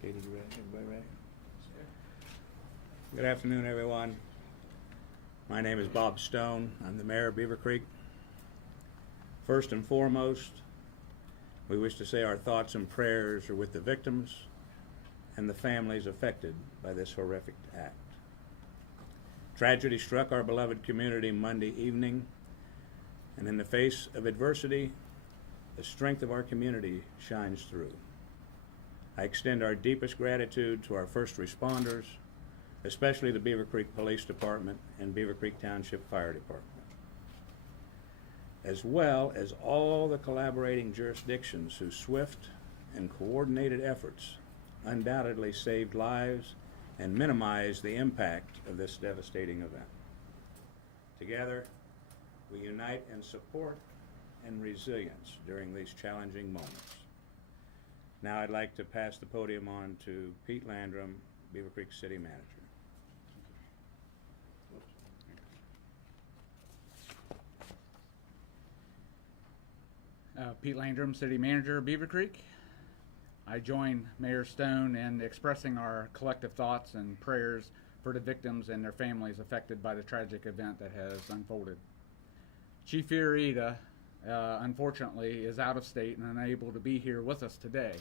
Katie, you ready? Everybody ready? Good afternoon, everyone. My name is Bob Stone. I'm the mayor of Beavercreek. First and foremost, we wish to say our thoughts and prayers are with the victims and the families affected by this horrific act. Tragedy struck our beloved community Monday evening, and in the face of adversity, the strength of our community shines through. I extend our deepest gratitude to our first responders, especially the Beavercreek Police Department and Beavercreek Township Fire Department, as well as all the collaborating jurisdictions whose swift and coordinated efforts undoubtedly saved lives and minimized the impact of this devastating event. Together, we unite in support and resilience during these challenging moments. Now I'd like to pass the podium on to Pete Landrum, Beavercreek City Manager. Pete Landrum, City Manager of Beavercreek. I join Mayor Stone in expressing our collective thoughts and prayers for the victims and their families affected by the tragic event that has unfolded. Chief Fiorita, unfortunately, is out of state and unable to be here with us today.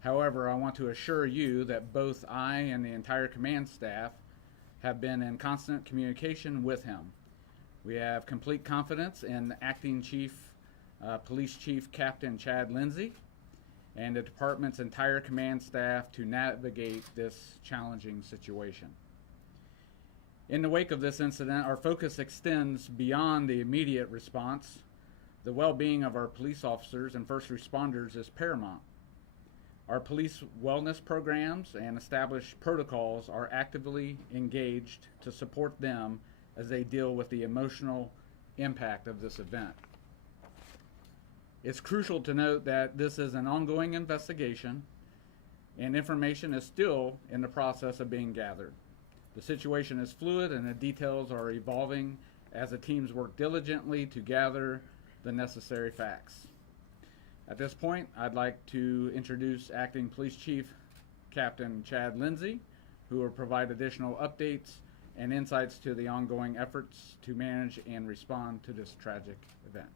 However, I want to assure you that both I and the entire command staff have been in constant communication with him. We have complete confidence in Acting Police Chief Captain Chad Lindsay and the department's entire command staff to navigate this challenging situation. In the wake of this incident, our focus extends beyond the immediate response. The well-being of our police officers and first responders is paramount. Our police wellness programs and established protocols are actively engaged to support them as they deal with the emotional impact of this event. It's crucial to note that this is an ongoing investigation and information is still in the process of being gathered. The situation is fluid and the details are evolving as the teams work diligently to gather the necessary facts. At this point, I'd like to introduce Acting Police Chief Captain Chad Lindsay, who will provide additional updates and insights to the ongoing efforts to manage and respond to this tragic event.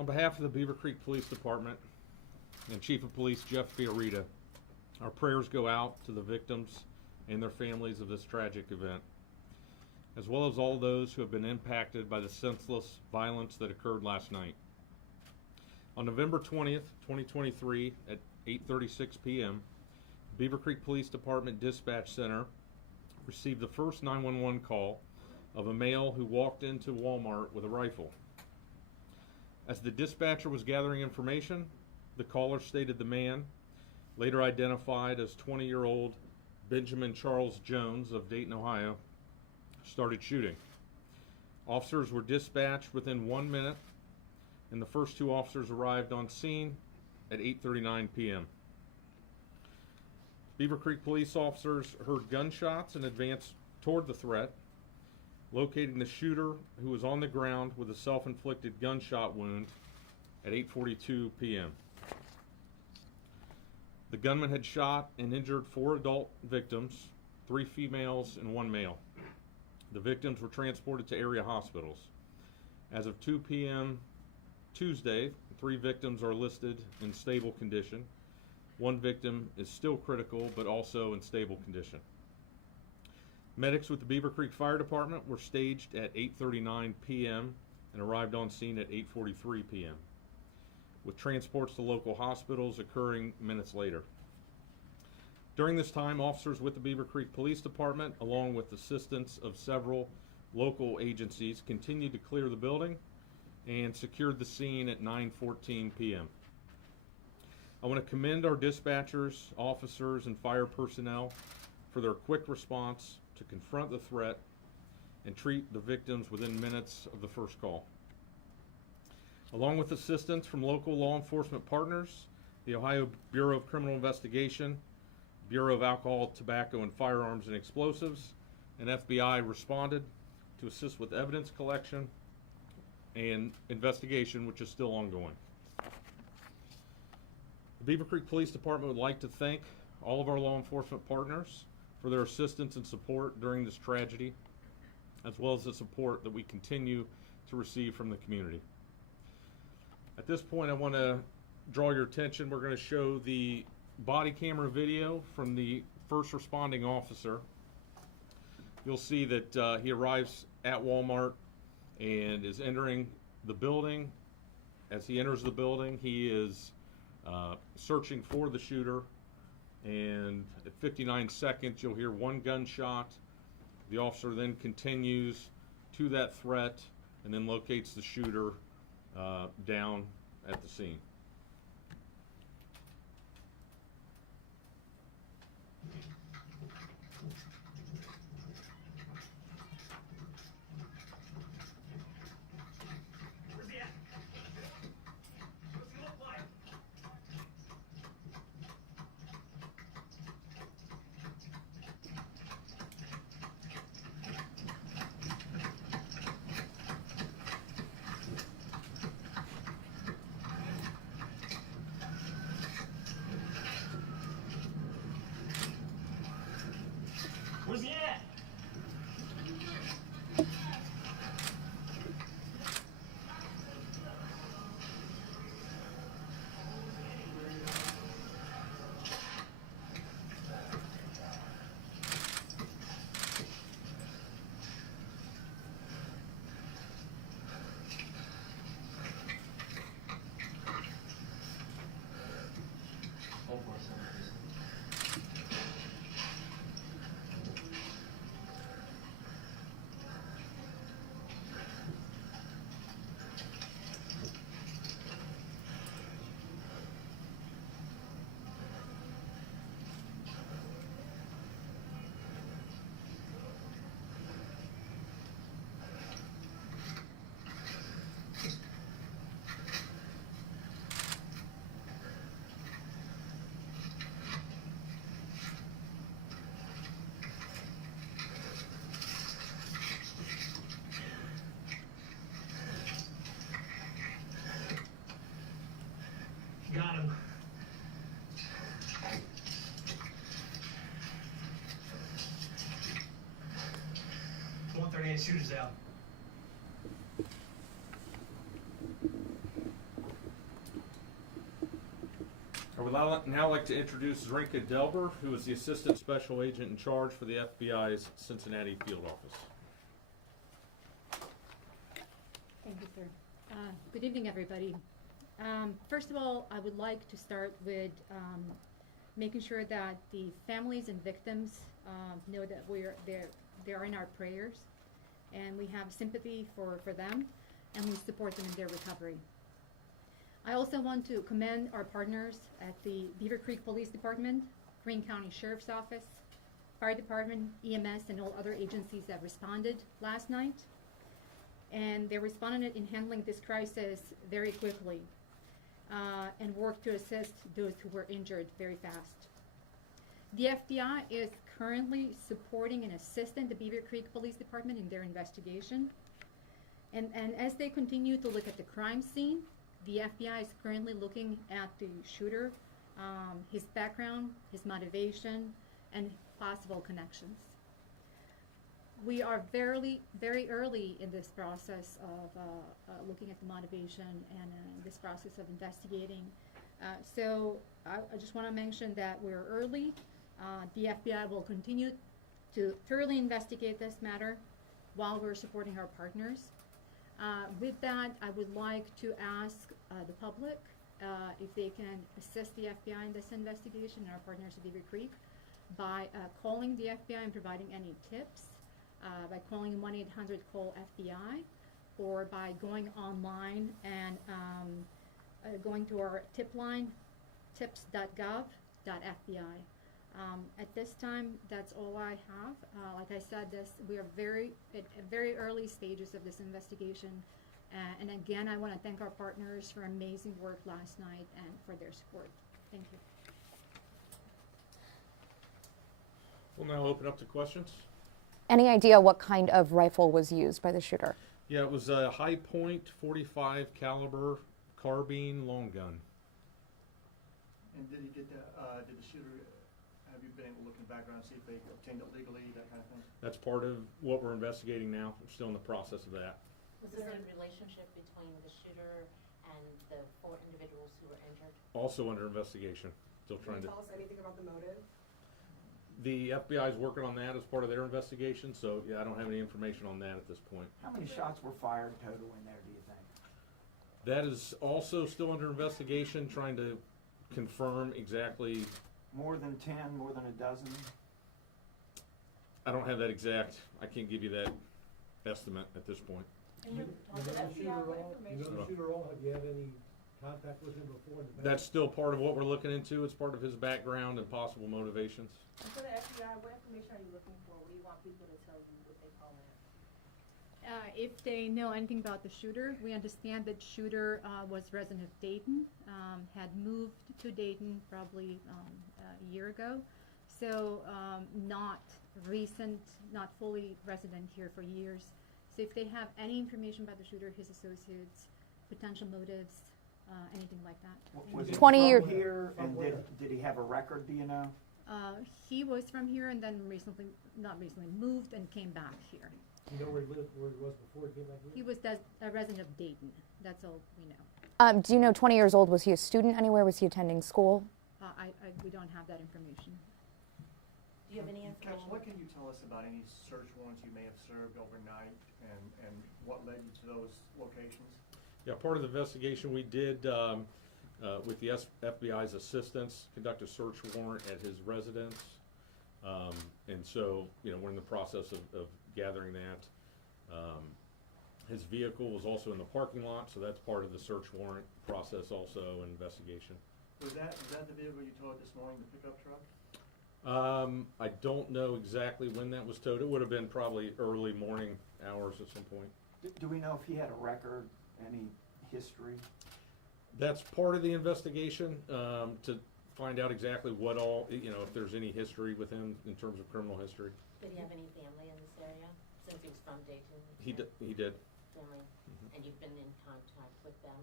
On behalf of the Beavercreek Police Department and Chief of Police Jeff Fiorita, our prayers go out to the victims and their families of this tragic event, as well as all those who have been impacted by the senseless violence that occurred last night. On November 20th, 2023 at 8:36 p.m., Beavercreek Police Department Dispatch Center received the first 911 call of a male who walked into Walmart with a rifle. As the dispatcher was gathering information, the caller stated the man, later identified as 20-year-old Benjamin Charles Jones of Dayton, Ohio, started shooting. Officers were dispatched within 1 minute, and the first two officers arrived on scene at 8:39 p.m. Beavercreek police officers heard gunshots and advanced toward the threat, locating the shooter, who was on the ground with a self-inflicted gunshot wound, at 8:42 p.m. The gunman had shot and injured 4 adult victims, 3 females and 1 male. The victims were transported to area hospitals. As of 2 p.m. Tuesday, 3 victims are listed in stable condition. 1 victim is still critical but also in stable condition. Medics with the Beavercreek Fire Department were staged at 8:39 p.m. and arrived on scene at 8:43 p.m., with transports to local hospitals occurring minutes later. During this time, officers with the Beavercreek Police Department, along with assistance of several local agencies, continued to clear the building and secured the scene at 9:14 p.m. I want to commend our dispatchers, officers, and fire personnel for their quick response to confront the threat and treat the victims within minutes of the first call. Along with assistance from local law enforcement partners, the Ohio Bureau of Criminal Investigation, Bureau of Alcohol, Tobacco, and Firearms and Explosives, and FBI responded to assist with evidence collection, and investigation, which is still ongoing. The Beavercreek Police Department would like to thank all of our law enforcement partners for their assistance and support during this tragedy, as well as the support that we continue to receive from the community. At this point, I want to draw your attention. We're going to show the body camera video from the first responding officer. You'll see that he arrives at Walmart and is entering the building. As he enters the building, he is searching for the shooter, and at 59 seconds you'll hear one gunshot. The officer then continues to that threat and then locates the shooter down at the scene. Where's he at? Got him. 138 shooters out. I would now like to introduce Zrinka Delber, who is the Assistant Special Agent in charge for the FBI's Cincinnati Field Office. Thank you, sir. Good evening, everybody. First of all, I would like to start with making sure that the families and victims know that they are in our prayers, and we have sympathy for them, and we support them in their recovery. I also want to commend our partners at the Beavercreek Police Department, Greene County Sheriff's Office, Fire Department, EMS, and all other agencies that responded last night. And they responded in handling this crisis very quickly and worked to assist those who were injured very fast. The FBI is currently supporting and assisting the Beavercreek Police Department in their investigation. And as they continue to look at the crime scene, the FBI is currently looking at the shooter, his background, his motivation, and possible connections. We are very early in this process of looking at the motivation and this process of investigating. So I just want to mention that we're early. The FBI will continue to thoroughly investigate this matter while we're supporting our partners. With that, I would like to ask the public if they can assist the FBI in this investigation and our partners at Beavercreek by calling the FBI and providing any tips, by calling 1-800-CALL-FBI, or by going online and going to our tip line, tips.gov.fbi. At this time, that's all I have. Like I said, we are at very early stages of this investigation. And again, I want to thank our partners for amazing work last night and for their support. Thank you. We'll now open up to questions. Any idea what kind of rifle was used by the shooter? Yeah, it was a high point 45 caliber carbine long gun. And did he get did the shooter, have you been able to look in the background and see if they obtained it legally, that kind of thing? That's part of what we're investigating now. We're still in the process of that. Was there a relationship between the shooter and the 4 individuals who were injured? Also under investigation. Still Can trying you to. tell us anything about the motive? The FBI is working on that as part of their investigation, so yeah, I don't have any information on that at this point. How many shots were fired total in there, do you think? That is also still under investigation, trying to confirm exactly. More than 10, more than a dozen? I don't have that exact. I can't give you that estimate at this point. And you're Was talking that shooter all? You know the shooter all? Have you had any contact with him before in the past? That's still part of what we're looking into. It's part of his background and possible motivations. And for the FBI, what information are you looking for? What do you want people to tell you what they call in? If they know anything about the shooter, we understand that shooter was resident of Dayton, had moved to Dayton probably a year ago. So not recent, not fully resident here for years. So if they have any information about the shooter, his associates, potential motives, anything like that. Was he 20 from year- here, and did he have a record, do you know? He was from here and then not recently, moved and came back here. You know where he lived, where he was before he came back here? He was a resident of Dayton. That's all we know. Do you know, 20 years old, was he a student anywhere? Was he attending school? We don't have that information. Do you have any Captain, information? what can you tell us about any search warrants you may have served overnight and what led you to those locations? Yeah, part of the investigation we did with the FBI's assistance, conduct a search warrant at his residence. And so, you know, we're in the process of gathering that. His vehicle was also in the parking lot, so that's part of the search warrant process also, and investigation. Was that the vehicle you towed this morning, the pickup truck? I don't know exactly when that was towed. It would have been probably early morning hours at some point. Do we know if he had a record, any history? That's part of the investigation, to find out exactly what all, you know, if there's any history with him in terms of criminal history. Did he have any family in this area? Since he was from Dayton? He did. Family? And you've been in contact with them?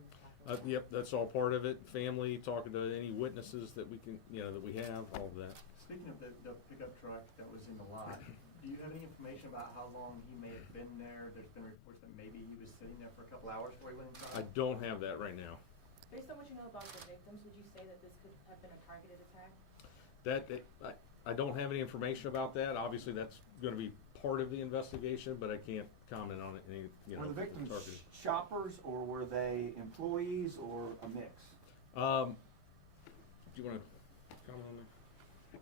Yep, that's all part of it. Family, talking to any witnesses that we can, you know, that we have, all of that. Speaking of the pickup truck that was in the lot, do you have any information about how long he may have been there? There's been reports that maybe he was sitting there for a couple hours before he went I inside. don't have that right now. Based on what you know about the victims, would you say that this could have been a targeted attack? I don't have any information about that. Obviously, that's gonna be part of the investigation, but I can't comment on it, you know. Were the victims targeted. shoppers, or were they employees, or a mix? Do you wanna comment on that?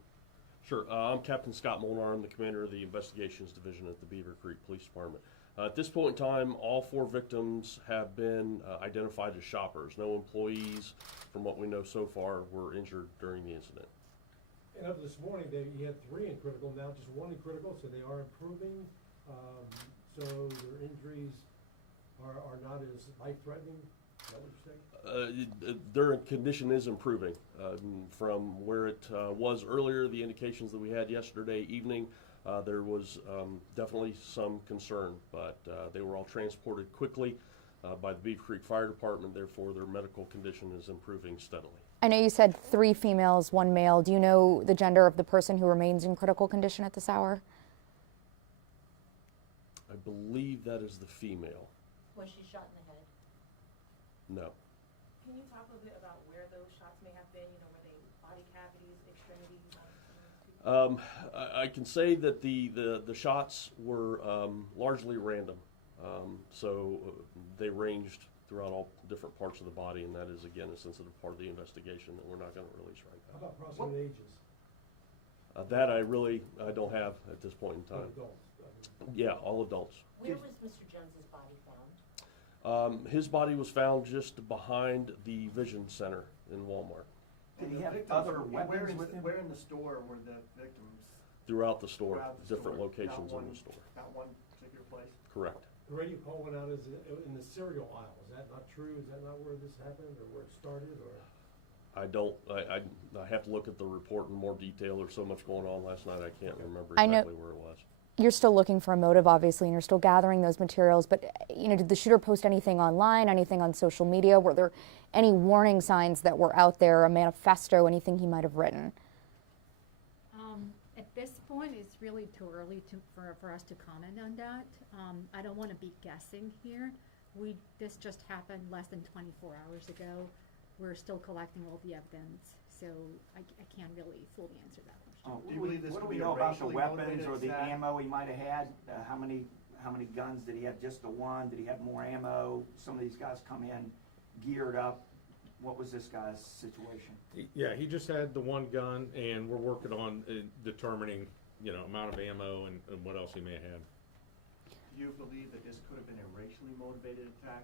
Sure. I'm Captain Scott Molnar. I'm the commander of the Investigations Division at the Beavercreek Police Department. At this point in time, all 4 victims have been identified as shoppers. No employees, from what we know so far, were injured during the incident. And up to this morning, you had 3 in critical, now just 1 in critical, so they are improving. So their injuries are not as life-threatening. Is that what you're saying? Their condition is improving from where it was earlier. The indications that we had yesterday evening, there was definitely some concern, but they were all transported quickly by the Beavercreek Fire Department. Therefore, their medical condition is improving steadily. I know you said 3 females, 1 male. Do you know the gender of the person who remains in critical condition at this hour? I believe that is the female. Was she shot in the head? No. Can you talk a little bit about where those shots may have been? You know, were they body cavities, extremities? I can say that the shots were largely random, so they ranged throughout all different parts of the body, and that is, again, a sensitive part of the investigation that we're not going to release right How now. about approximate ages? That I don't have at this point in time. Adults. Yeah, all adults. Where was Mr. Jones's body found? His body was found just behind the Vision Center in Walmart. Did he The have victims, other where weapons in with him? Where in the store were the victims? Throughout the store, Throughout the different store, locations not in one- the store. Not one particular place? Correct. The radio call went out as in the cereal aisle. Is that not true? Is that not where this happened, or where it started, or? I have to look at the report in more detail. There's so much going on last night, I can't remember I know- exactly where it was. You're still looking for a motive, obviously, and you're still gathering those materials, but, did the shooter post anything online, anything on social media? Were there any warning signs that were out there, a manifesto, anything he might have written? At this point, it's really too early for us to comment on that. I don't want to be guessing here. This just happened less than 24 hours ago. We're still collecting all the evidence, so I can't really fully answer that question. Oh, Do you believe this what do could we be a know about the racially weapons motivated or the attack? ammo he might have had? How many guns? Did he have just the one? Did he have more ammo? Some of these guys come in geared up. What was this guy's situation? Yeah, he just had the one gun, and we're working on determining, amount of ammo and what else he may have had. Do you believe that this could have been a racially motivated attack?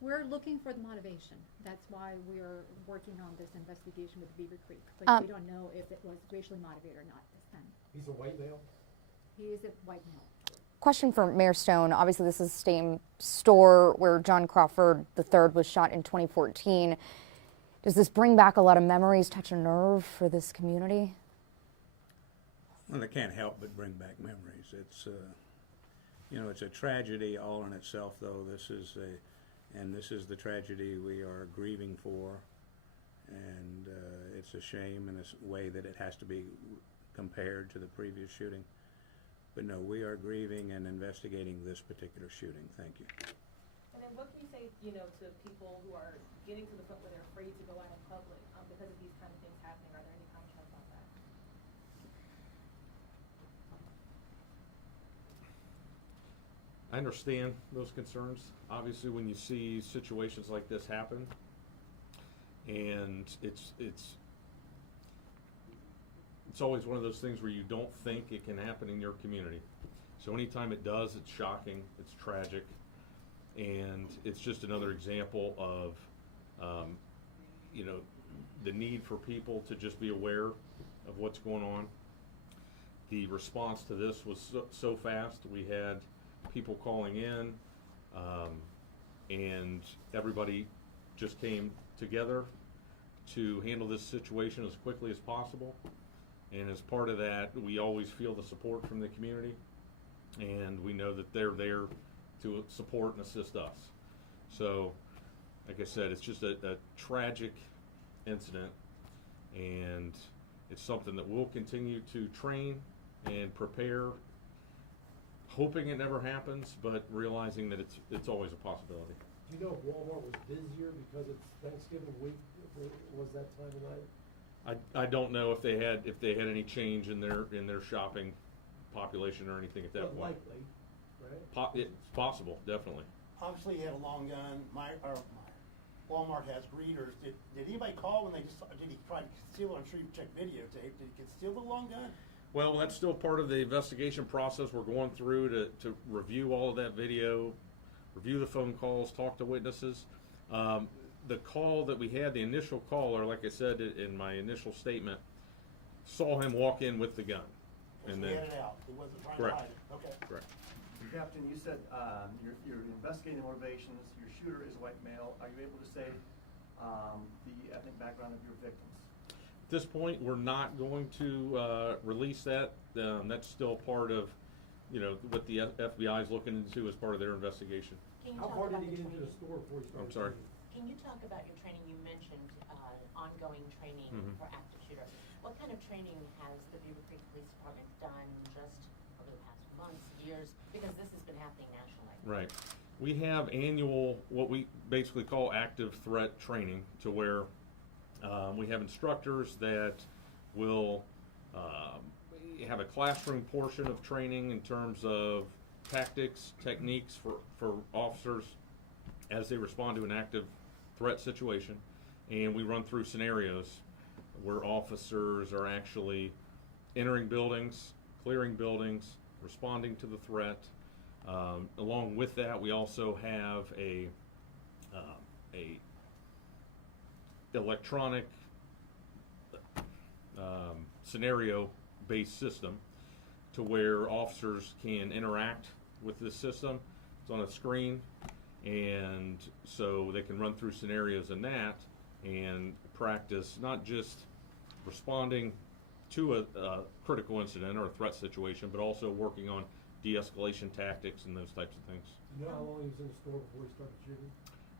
We're looking for the motivation. That's why we're working on this investigation with Beavercreek, but we don't know if it was racially motivated or not this time. He's a white male? He is a white male. Question for Mayor Stone. Obviously, this is the same store where John Crawford III was shot in 2014. Does this bring back a lot of memories, touch a nerve for this community? Well, they can't help but bring back memories. It's, it's a tragedy all in itself, though. This is the tragedy we are grieving for, and it's a shame in a way that it has to be compared to the previous shooting. But no, we are grieving and investigating this particular shooting. Thank you. And then what can you say, to people who are getting to the point where they're afraid to go out in public because of these kind of things happening? Are there any comments about that? I understand those concerns. Obviously, when you see situations like this happen, and it's always one of those things where you don't think it can happen in your community. So anytime it does, it's shocking, it's tragic, and it's just another example of, the need for people to just be aware of what's going on. The response to this was so fast. We had people calling in, and everybody just came together to handle this situation as quickly as possible. And as part of that, we always feel the support from the community, and we know that they're there to support and assist us. So, like I said, it's just a tragic incident, and it's something that we'll continue to train and prepare, hoping it never happens, but realizing that it's always a possibility. Do you know if Walmart was busier because it's Thanksgiving week? Was that time of night? I don't know if they had any change in their shopping population or anything at that But point. likely, right? It's possible, definitely. Obviously, he had a long gun. Walmart has greeters. Did anybody call when did he try to conceal it? I'm sure you checked videotape. Did he conceal the long gun? Well, that's still part of the investigation process. We're going through to review all of that video, review the phone calls, talk to witnesses. The call that we had, the initial caller, like I said in my initial statement, saw him walk in with the gun. And then he had it out. He wasn't trying Correct. to hide it. Okay. Correct. Captain, you said you're investigating the motivations. Your shooter is a white male. Are you able to say the ethnic background of your victims? At this point, we're not going to release that. That's still part of, what the FBI is looking into as part of their investigation. Can you How talk far about did he the get into the training? store before he started? I'm sorry. shooting? Can you talk about your training? You mentioned ongoing training Mhm. for active shooter. What kind of training has the Beavercreek Police Department done just over the past months, years? Because this has been happening nationally. Right. We have annual, what we basically call active threat training, to where we have instructors that will have a classroom portion of training in terms of tactics, techniques for officers as they respond to an active threat situation. And we run through scenarios where officers are actually entering buildings, clearing buildings, responding to the threat. Along with that, we also have a electronic scenario-based system to where officers can interact with this system. It's on a screen, and so they can run through scenarios in that and practice not just responding to a critical incident or a threat situation, but also working on de-escalation tactics and those types of things. Do you know how long he was in the store before he started shooting?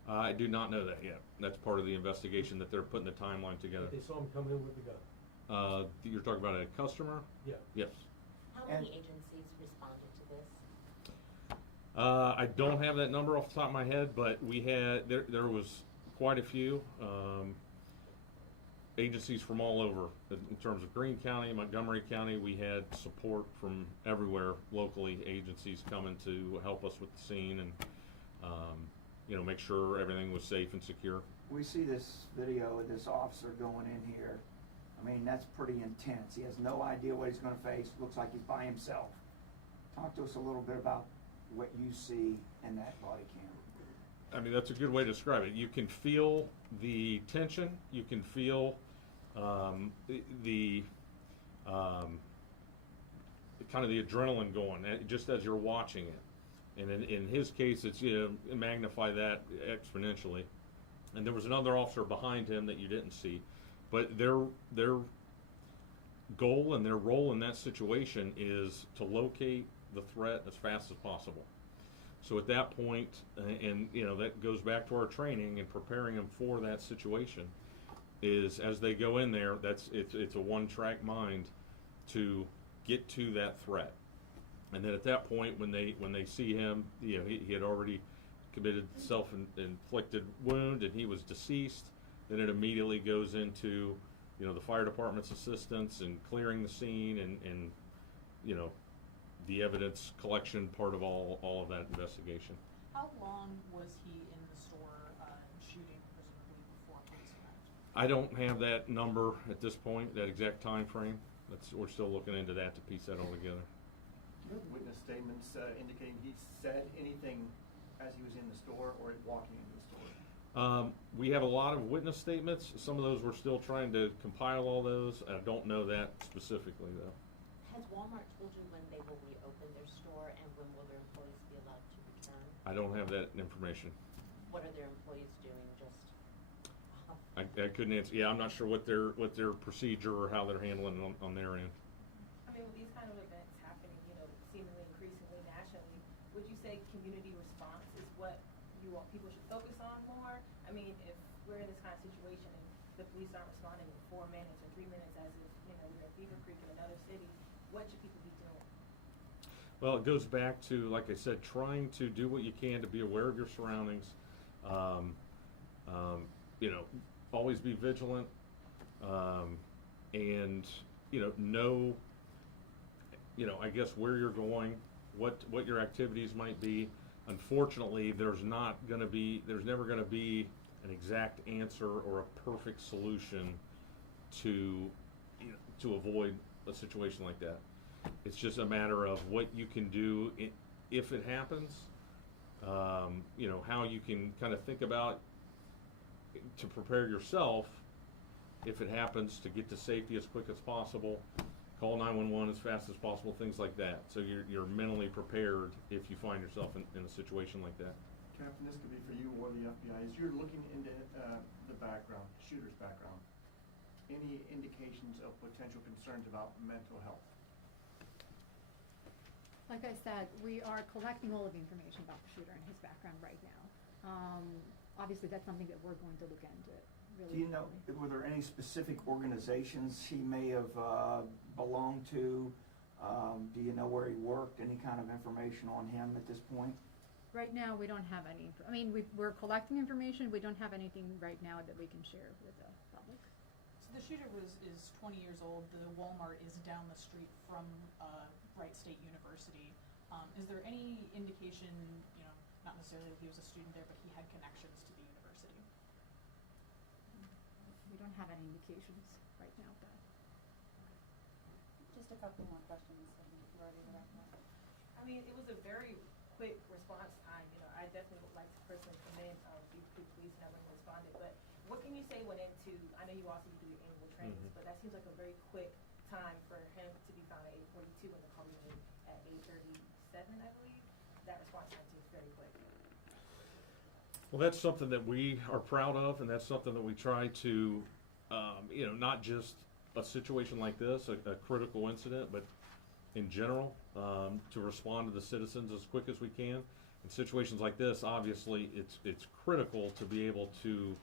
I do not know that yet. That's part of the investigation that they're putting the timeline together. They saw him come in with the gun. You're talking about a customer? Yeah. Yes. How many agencies responded to this? I don't have that number off the top of my head, but we had, there was quite a few agencies from all over. In terms of Greene County, Montgomery County, we had support from everywhere locally, agencies coming to help us with the scene and, you know, make sure everything was safe and secure. We see this video of this officer going in here. I mean, that's pretty intense. He has no idea what he's gonna face. Looks like he's by himself. Talk to us a little bit about what you see in that body cam. I mean, that's a good way to describe it. You can feel the tension. You can feel the kind of the adrenaline going just as you're watching it. And in his case, it's, you know, magnify that exponentially. And there was another officer behind him that you didn't see, but their goal and their role in that situation is to locate the threat as fast as possible. So at that point, and you know, that goes back to our training and preparing them for that situation, is as they go in there, it's a one-track mind to get to that threat. And then at that point, when they see him, you know, he had already committed self-inflicted wound and he was deceased. Then it immediately goes into, you know, the fire department's assistance and clearing the scene and you know, the evidence collection part of all of that investigation. How long was he in the store shooting, presumably before police arrived? I don't have that number at this point, that exact time frame. We're still looking into that to piece that all together. Do you have witness statements indicating he said anything as he was in the store or walking into the store? We have a lot of witness statements. Some of those we're still trying to compile all those. I don't know that specifically though. Has Walmart told you when they will reopen their store and when will their employees be allowed to return? I don't have that information. What are their employees doing? Just I couldn't answer. Yeah, I'm not sure what their procedure or how they're handling it on their end. I mean, with these kind of events happening, you know, seemingly increasingly nationally, would you say community response is what you want people should focus on more? I mean, if we're in this kind of situation and the police aren't responding in 4 minutes or 3 minutes as if, you know, we're at Beavercreek in another city, what should people be doing? Well, it goes back to, like I said, trying to do what you can to be aware of your surroundings. You know, always be vigilant, and you know, I guess where you're going, what your activities might be. Unfortunately, there's never going to be an exact answer or a perfect solution to avoid a situation like that. It's just a matter of what you can do if it happens. You know, how you can kind of think about to prepare yourself if it happens, to get to safety as quick as possible, call 911 as fast as possible, things like that. So you're mentally prepared if you find yourself in a situation like that. Captain, this could be for you or the FBI. As you're looking into the background, shooter's background, any indications of potential concerns about mental health? Like I said, we are collecting all of the information about the shooter and his background right now. Obviously, that's something that we're going to look into. Do you know, were there any specific organizations he may have belonged to? Do you know where he worked? Any kind of information on him at this point? Right now, we don't have any. I mean, we're collecting information. We don't have anything right now that we can share with the public. So the shooter is 20 years old. The Walmart is down the street from Wright State University. Is there any indication, you know, not necessarily that he was a student there, but he had connections to the university? We don't have any indications right now of that. Just a couple more questions. I mean, it was a very quick response time. You know, I definitely would like to personally commend Beavercreek Police and everyone who responded. But what can you say went into? I know you also do your annual trainings, but that seems like a very quick time for him to be found at 8:42 and the call be made at 8:37, I believe. That response time seems very quick. Well, that's something that we are proud of, and that's something that we try to, you know, not just a situation like this, a critical incident, but in general, to respond to the citizens as quick as we can. In situations like this, obviously, it's critical to be able to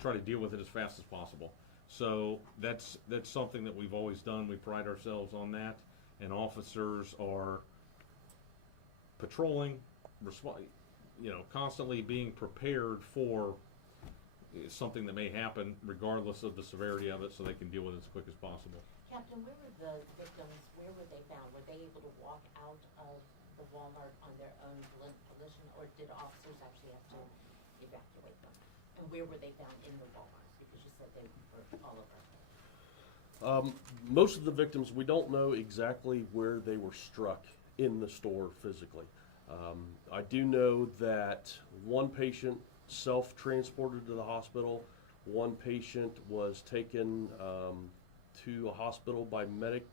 try to deal with it as fast as possible. So that's something that we've always done. We pride ourselves on that, and officers are patrolling, constantly being prepared for something that may happen, regardless of the severity of it, so they can deal with it as quick as possible. Captain, where were the victims, where were they found? Were they able to walk out of the Walmart on their own volition, or did officers actually have to evacuate them? And where were they found in the Walmart? Because you said they were all over. Most of the victims, we don't know exactly where they were struck in the store physically. I do know that one patient self-transported to the hospital. One patient was taken to a hospital by medic,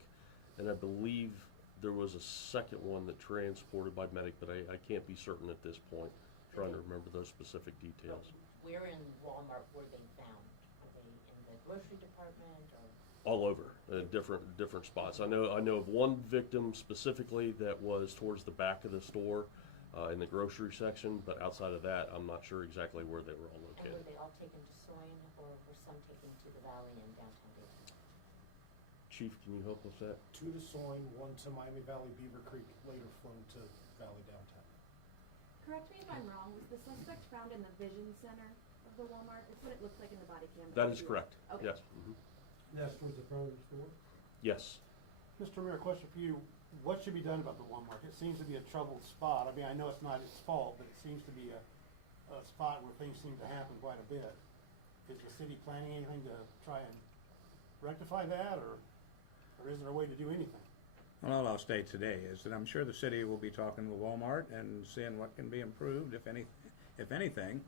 and I believe there was a second one that transported by medic, but I can't be certain at this point. Trying to remember those specific details. Where in Walmart were they found? Were they in the grocery department or? All over, different spots. I know of one victim specifically that was towards the back of the store, in the grocery section, but outside of that, I'm not sure exactly where they were all And located. were they all taken to Soin, or were some taken to the Valley in downtown Dayton? Chief, can you help with that? 2 to Soin, 1 to Miami Valley, Beavercreek, later flown to Valley downtown. Correct me if I'm wrong, was the suspect found in the vision center of the Walmart? It's what it looks like in the body cam. That is correct. Okay. Yes. That's towards the front of the store? Yes. Mr. Mayor, question for you. What should be done about the Walmart? It seems to be a troubled spot. I mean, I know it's not its fault, but it seems to be a spot where things seem to happen quite a bit. Is the city planning anything to try and rectify that, or is there a way to do anything? Well, all I'll state today is that I'm sure the city will be talking with Walmart and seeing what can be improved, if anything.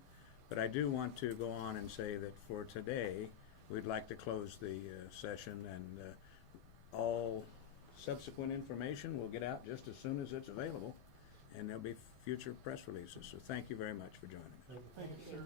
But I do want to go on and say that for today, we'd like to close the session, and all subsequent information will get out just as soon as it's available, and there'll be future press releases. So thank you very much for joining us. Thank you, sir.